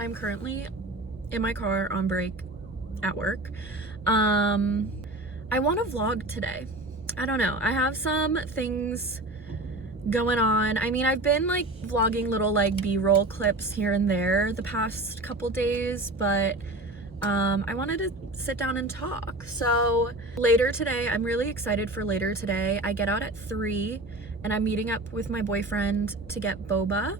I'm currently in my car on break at work. I want to vlog today. I don't know. I have some things going on. I mean, I've been like vlogging little like B-roll clips here and there the past couple days, but I wanted to sit down and talk. So later today, I'm really excited for later today. I get out at 3 and I'm meeting up with my boyfriend to get boba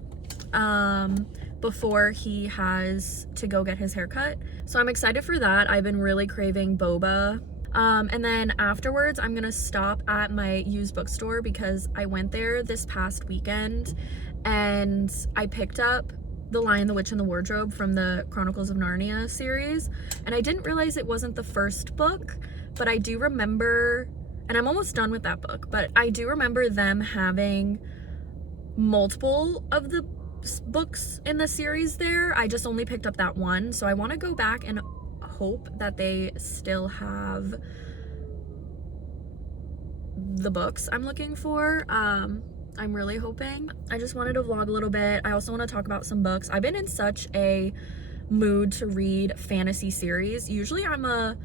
before he has to go get his haircut. So I'm excited for that. I've been really craving boba. And then afterwards, I'm gonna stop at my used bookstore because I went there this past weekend and I picked up The Lion, the Witch, and the Wardrobe from the Chronicles of Narnia series. And I didn't realize it wasn't the first book, but I do remember, and I'm almost done with that book, but I do remember them having multiple of the books in the series there. I just only picked up that one. So I want to go back and hope that they still have the books I'm looking for. I'm really hoping. I just wanted to vlog a little bit. I also want to talk about some books. I've been in such a mood to read fantasy series. Usually I'm a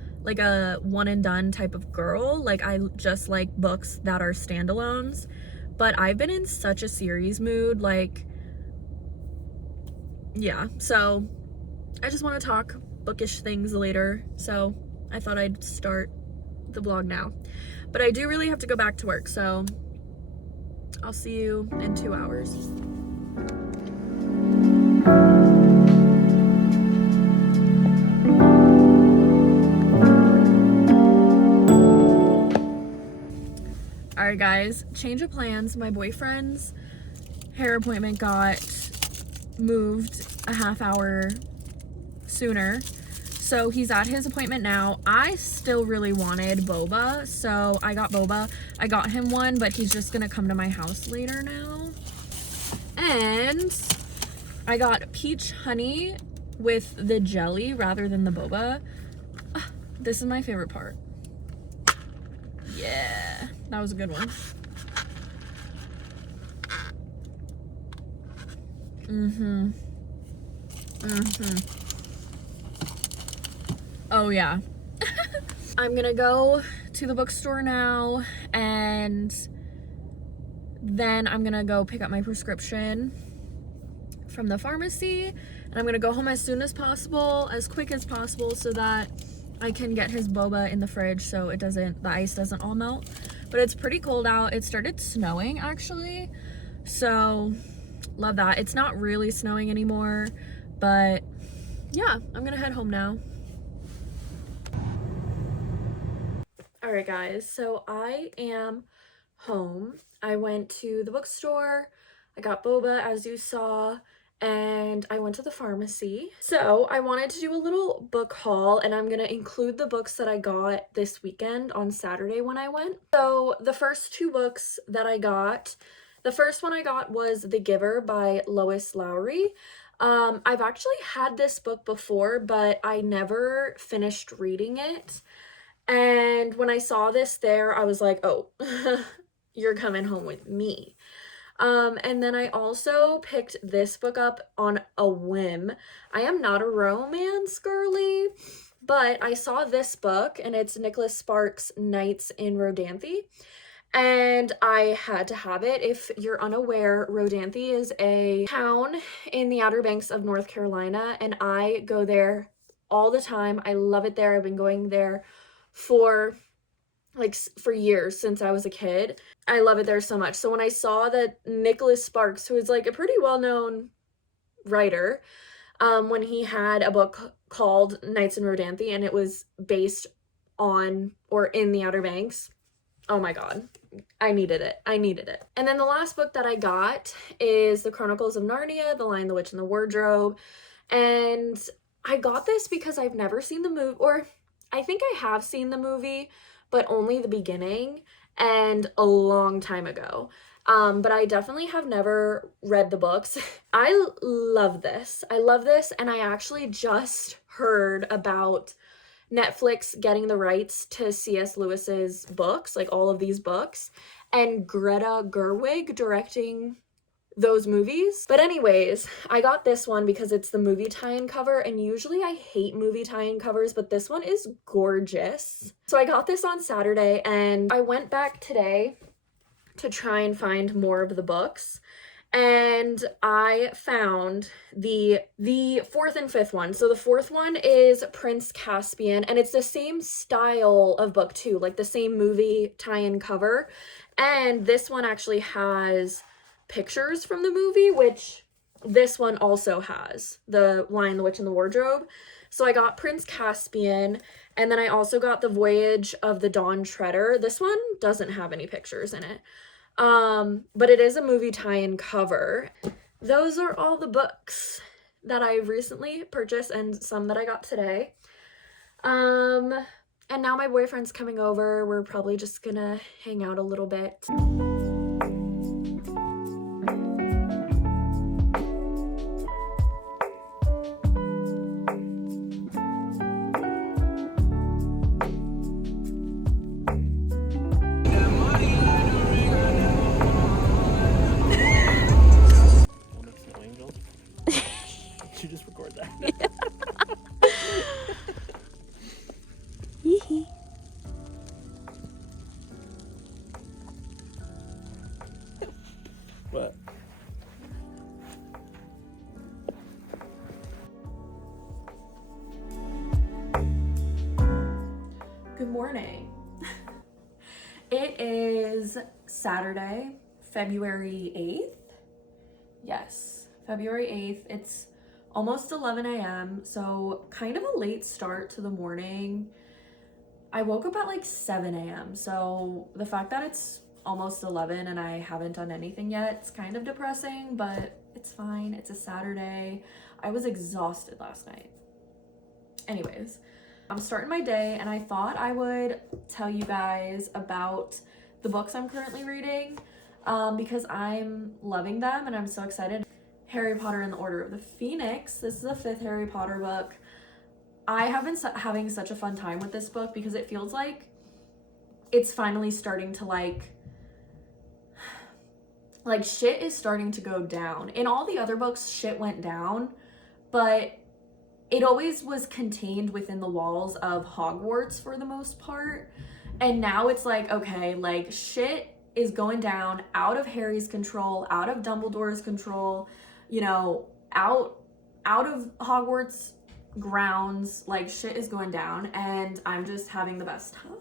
one and done type of girl. Like I just like books that are standalones, but I've been in such a series mood. Like, yeah, so I just want to talk bookish things later. So I thought I'd start the vlog now, but I do really have to go back to work. So I'll see you in 2 hours. All right, guys, change of plans. My boyfriend's hair appointment got moved a half hour sooner. So he's at his appointment now. I still really wanted boba, so I got boba. I got him one, but he's just gonna come to my house later now. And I got peach honey with the jelly rather than the boba. This is my favorite part. Yeah, that was a good one. Oh yeah. I'm gonna go to the bookstore now and then I'm gonna go pick up my prescription from the pharmacy and I'm gonna go home as soon as possible, as quick as possible, so that I can get his boba in the fridge so the ice doesn't all melt. But it's pretty cold out. It started snowing actually, so love that. It's not really snowing anymore, but yeah, I'm gonna head home now. All right, guys, so I am home. I went to the bookstore, I got boba as you saw, and I went to the pharmacy. So I wanted to do a little book haul, and I'm gonna include the books that I got this weekend on Saturday when I went. So the first two books that I got, the first one I got was The Giver by Lois Lowry. I've actually had this book before, but I never finished reading it. And when I saw this there, I was like, oh, you're coming home with me. And then I also picked this book up on a whim. I am not a romance girly, but I saw this book and it's Nicholas Sparks' Nights in Rodanthe. And I had to have it. If you're unaware, Rodanthe is a town in the Outer Banks of North Carolina, and I go there all the time. I love it there. I've been going there for years, since I was a kid. I love it there so much. So when I saw that Nicholas Sparks, who is like a pretty well-known writer, when he had a book called Nights in Rodanthe and it was based on or in the Outer Banks, oh my god, I needed it. And then the last book that I got is The Chronicles of Narnia, The Lion, the Witch, and the Wardrobe. And I got this because I've never seen the movie, or I think I have seen the movie, but only the beginning and a long time ago. But I definitely have never read the books. I love this. And I actually just heard about Netflix getting the rights to C.S. Lewis's books, like all of these books, and Greta Gerwig directing those movies. But anyways, I got this one because it's the movie tie-in cover, and usually I hate movie tie-in covers, but this one is gorgeous. So I got this on Saturday, and I went back today to try and find more of the books, and I found the fourth and fifth one. So the fourth one is Prince Caspian, and it's the same style of book too, like the same movie tie-in cover. And this one actually has pictures from the movie, which this one also has, the Lion, the Witch, and the Wardrobe. So I got Prince Caspian, and then I also got The Voyage of the Dawn Treader. This one doesn't have any pictures in it, but it is a movie tie-in cover. Those are all the books that I've recently purchased, and some that I got today. And now my boyfriend's coming over. We're probably just gonna hang out a little bit. You just record that. What? Good morning. It is Saturday, February 8th. Yes, February 8th. It's almost 11 a.m., so kind of a late start to the morning. I woke up at like 7 a.m., so the fact that it's almost 11 and I haven't done anything yet, it's kind of depressing, but it's fine. It's a Saturday. I was exhausted last night. Anyways, I'm starting my day, and I thought I would tell you guys about the books I'm currently reading, because I'm loving them and I'm so excited. Harry Potter and the Order of the Phoenix. This is the 5th Harry Potter book. I have been having such a fun time with this book because it feels like it's finally starting to like shit is starting to go down. In all the other books, shit went down, but it always was contained within the walls of Hogwarts for the most part. And now it's like, okay, like shit is going down out of Harry's control, out of Dumbledore's control, you know, out of Hogwarts grounds. Like shit is going down, and I'm just having the best time.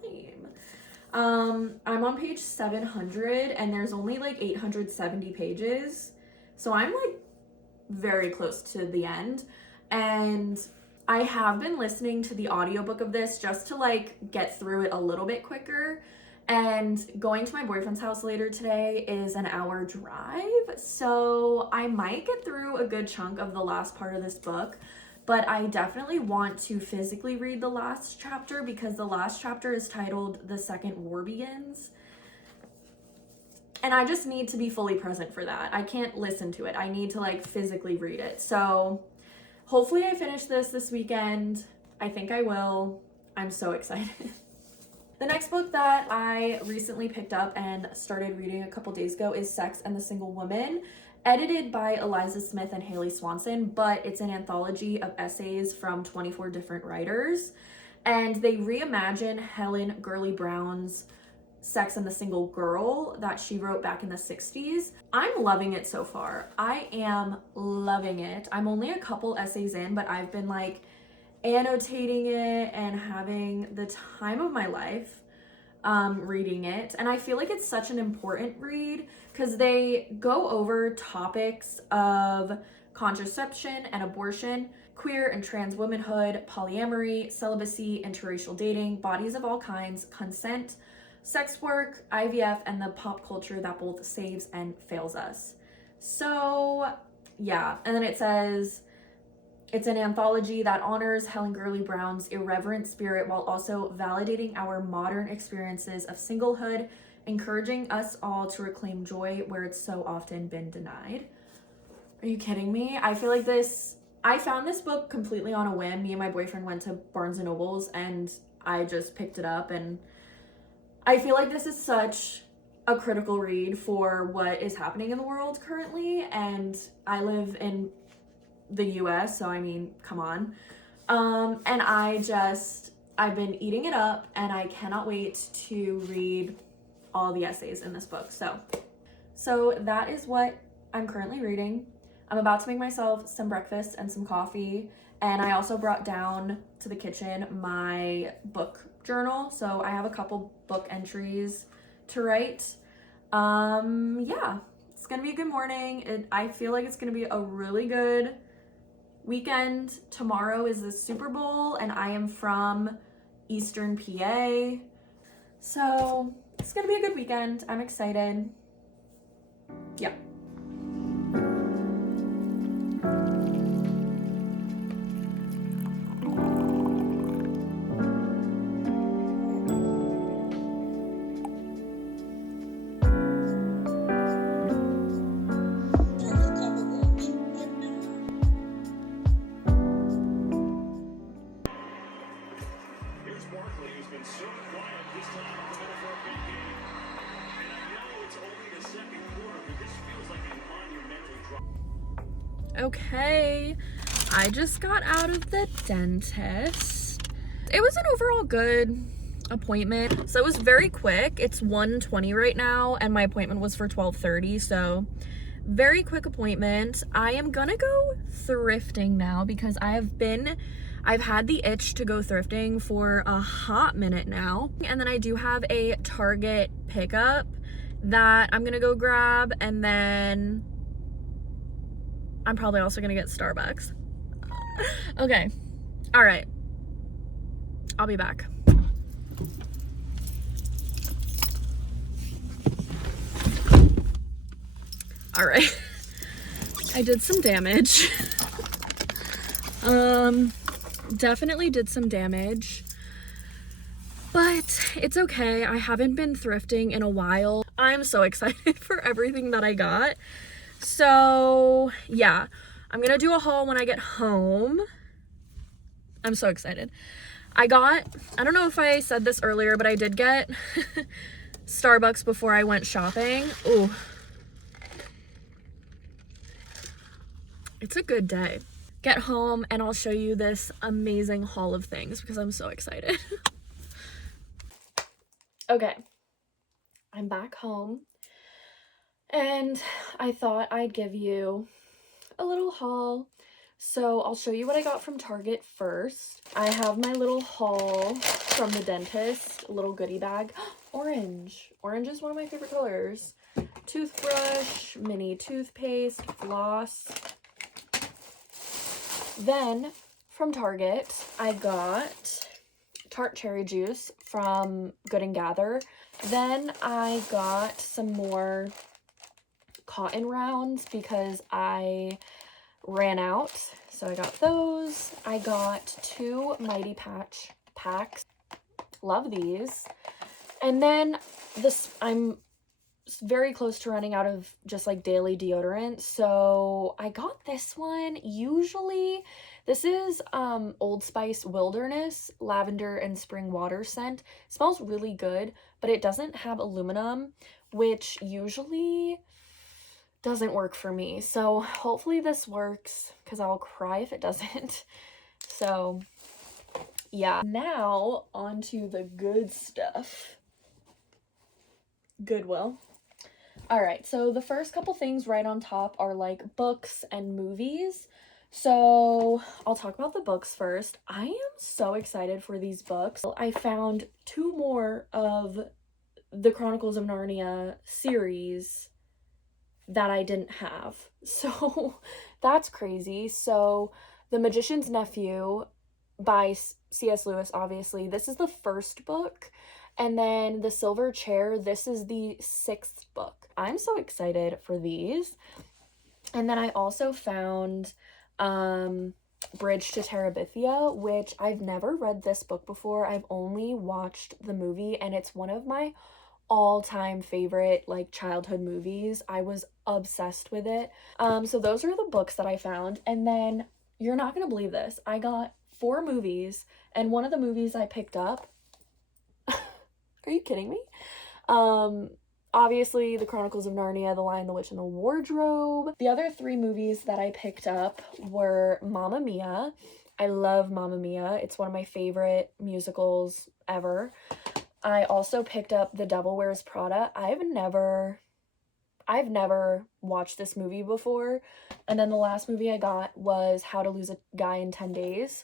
I'm on page 700, and there's only like 870 pages, so I'm like very close to the end. And I have been listening to the audiobook of this just to like get through it a little bit quicker. And going to my boyfriend's house later today is an hour drive, so I might get through a good chunk of the last part of this book, but I definitely want to physically read the last chapter because the last chapter is titled The Second War Begins. And I just need to be fully present for that. I can't listen to it. I need to like physically read it. So hopefully I finish this weekend. I think I will. I'm so excited. The next book that I recently picked up and started reading a couple days ago is Sex and the Single Woman, edited by Eliza Smith and Haley Swanson, but it's an anthology of essays from 24 different writers, and they reimagine Helen Gurley Brown's Sex and the Single Girl that she wrote back in the 60s. I'm loving it so far. I am loving it. I'm only a couple essays in, but I've been like annotating it and having the time of my life reading it. And I feel like it's such an important read because they go over topics of contraception and abortion, queer and trans womanhood, polyamory, celibacy, interracial dating, bodies of all kinds, consent, sex work, IVF, and the pop culture that both saves and fails us. So yeah, and then it says it's an anthology that honors Helen Gurley Brown's irreverent spirit while also validating our modern experiences of singlehood, encouraging us all to reclaim joy where it's so often been denied. Are you kidding me? I feel like I found this book completely on a whim. Me and my boyfriend went to Barnes & Noble's and I just picked it up, and I feel like this is such a critical read for what is happening in the world currently, and I live in the US, so I mean, come on. And I've been eating it up, and I cannot wait to read all the essays in this book. So that is what I'm currently reading. I'm about to make myself some breakfast and some coffee, and I also brought down to the kitchen my book journal, so I have a couple book entries to write. Yeah, it's gonna be a good morning. I feel like it's gonna be a really good weekend. Tomorrow is the Super Bowl, and I am from Eastern PA, so it's gonna be a good weekend. I'm excited. Yeah. Okay, I just got out of the dentist. It was an overall good appointment. So it was very quick. It's 1:20 right now, and my appointment was for 12:30, so very quick appointment. I am gonna go thrifting now because I've had the itch to go thrifting for a hot minute now. And then I do have a Target pickup that I'm gonna go grab, and then I'm probably also gonna get Starbucks. Okay, all right, I'll be back. All right, I did some damage. Definitely did some damage, but it's okay. I haven't been thrifting in a while. I'm so excited for everything that I got. So yeah, I'm gonna do a haul when I get home. I'm so excited. I don't know if I said this earlier, but I did get Starbucks before I went shopping. Ooh. It's a good day. Get home and I'll show you this amazing haul of things because I'm so excited. Okay, I'm back home. And I thought I'd give you a little haul. So I'll show you what I got from Target first. I have my little haul from the dentist, little goodie bag. Orange. Orange is one of my favorite colors. Toothbrush, mini toothpaste, floss. Then from Target, I got tart cherry juice from Good and Gather. Then I got some more cotton rounds because I ran out, so I got those. I got 2 Mighty Patch packs. Love these. And then I'm very close to running out of just like daily deodorant, so I got this one. Usually this is Old Spice Wilderness lavender and spring water scent. It smells really good, but it doesn't have aluminum, which usually doesn't work for me. So hopefully this works because I'll cry if it doesn't. So yeah, now on to the good stuff. Goodwill. All right, so the first couple things right on top are like books and movies. So I'll talk about the books first. I am so excited for these books. I found 2 more of the Chronicles of Narnia series that I didn't have. So that's crazy. So The Magician's Nephew by C.S. Lewis, obviously. This is the first book. And then The Silver Chair, this is the 6th book. I'm so excited for these. And then I also found Bridge to Terabithia, which I've never read this book before. I've only watched the movie, and it's one of my all-time favorite like childhood movies. I was obsessed with it. So those are the books that I found. And then you're not gonna believe this. I got 4 movies, and one of the movies I picked up, are you kidding me? obviously The Chronicles of Narnia, The Lion, the Witch, and the Wardrobe. The other 3 movies that I picked up were Mamma Mia. I love Mamma Mia. It's one of my favorite musicals ever. I also picked up The Devil Wears Prada. I've never watched this movie before. And then the last movie I got was How to Lose a Guy in 10 Days.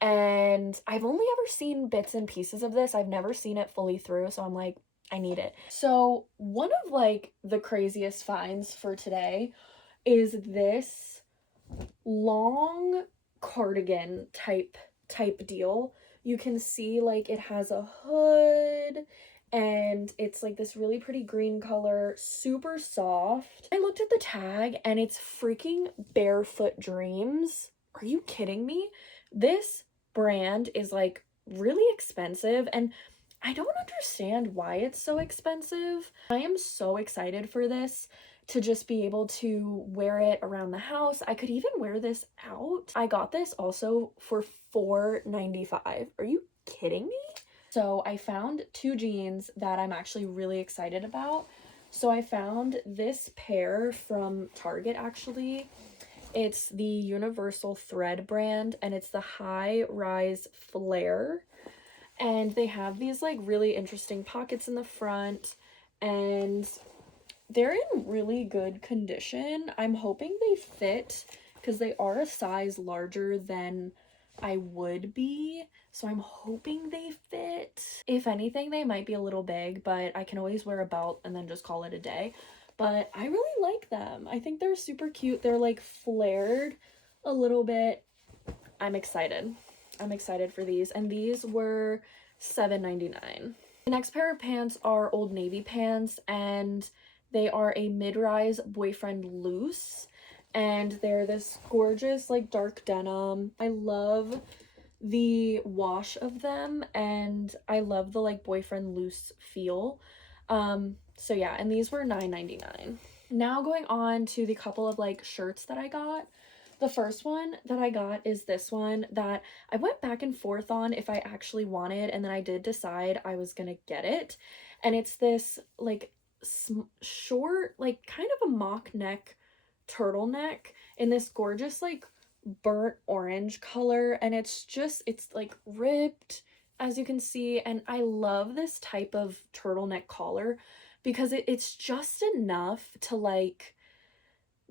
And I've only ever seen bits and pieces of this. I've never seen it fully through, so I'm like, I need it. So one of like the craziest finds for today is this long cardigan type deal. You can see like it has a hood and it's like this really pretty green color, super soft. I looked at the tag and it's freaking Barefoot Dreams. Are you kidding me? This brand is like really expensive and I don't understand why it's so expensive. I am so excited for this to just be able to wear it around the house. I could even wear this out. I got this also for $4.95. Are you kidding me? So I found 2 jeans that I'm actually really excited about. So I found this pair from Target actually. It's the Universal Thread brand and it's the High Rise Flare. And they have these like really interesting pockets in the front and they're in really good condition. I'm hoping they fit because they are a size larger than I would be. So I'm hoping they fit. If anything, they might be a little big, but I can always wear a belt and then just call it a day. But I really like them. I think they're super cute. They're like flared a little bit. I'm excited. I'm excited for these. And these were $7.99. The next pair of pants are Old Navy pants and they are a mid-rise boyfriend loose and they're this gorgeous like dark denim. I love the wash of them and I love the like boyfriend loose feel. So yeah, and these were $9.99. Now going on to the couple of like shirts that I got. The first one that I got is this one that I went back and forth on if I actually wanted, and then I did decide I was gonna get it. And it's this like short, like kind of a mock neck turtleneck in this gorgeous like burnt orange color, and it's like ripped as you can see, and I love this type of turtleneck collar because it's just enough to like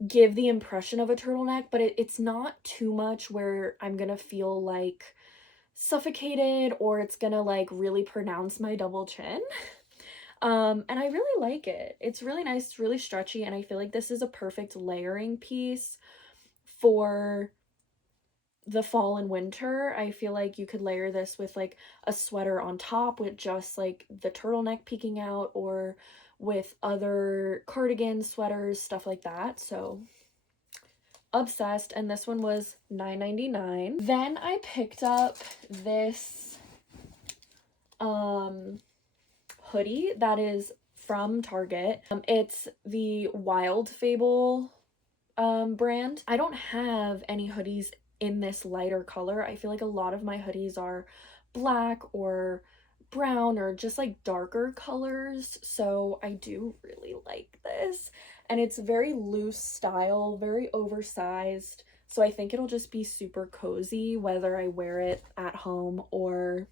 give the impression of a turtleneck, but it's not too much where I'm gonna feel like suffocated or it's gonna like really pronounce my double chin. And I really like it. It's really nice, it's really stretchy, and I feel like this is a perfect layering piece for the fall and winter. I feel like you could layer this with like a sweater on top with just like the turtleneck peeking out, or with other cardigans, sweaters, stuff like that. So obsessed. And this one was $9.99. Then I picked up this hoodie that is from Target. It's the Wild Fable brand. I don't have any hoodies in this lighter color. I feel like a lot of my hoodies are black or brown or just like darker colors, so I do really like this. And it's very loose style, very oversized, so I think it'll just be super cozy whether I wear it at home or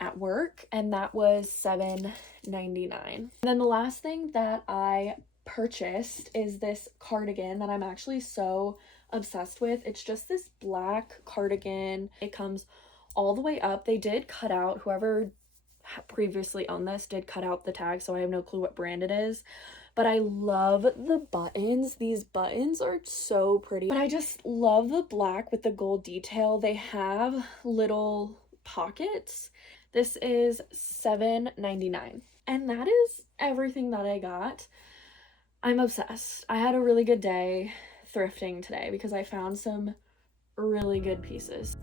at work. And that was $7.99. And then the last thing that I purchased is this cardigan that I'm actually so obsessed with. It's just this black cardigan. It comes all the way up. They did cut out, whoever previously owned this did cut out the tag, so I have no clue what brand it is. But I love the buttons. These buttons are so pretty. But I just love the black with the gold detail. They have little pockets. This is $7.99. And that is everything that I got. I'm obsessed. I had a really good day thrifting today because I found some really good pieces.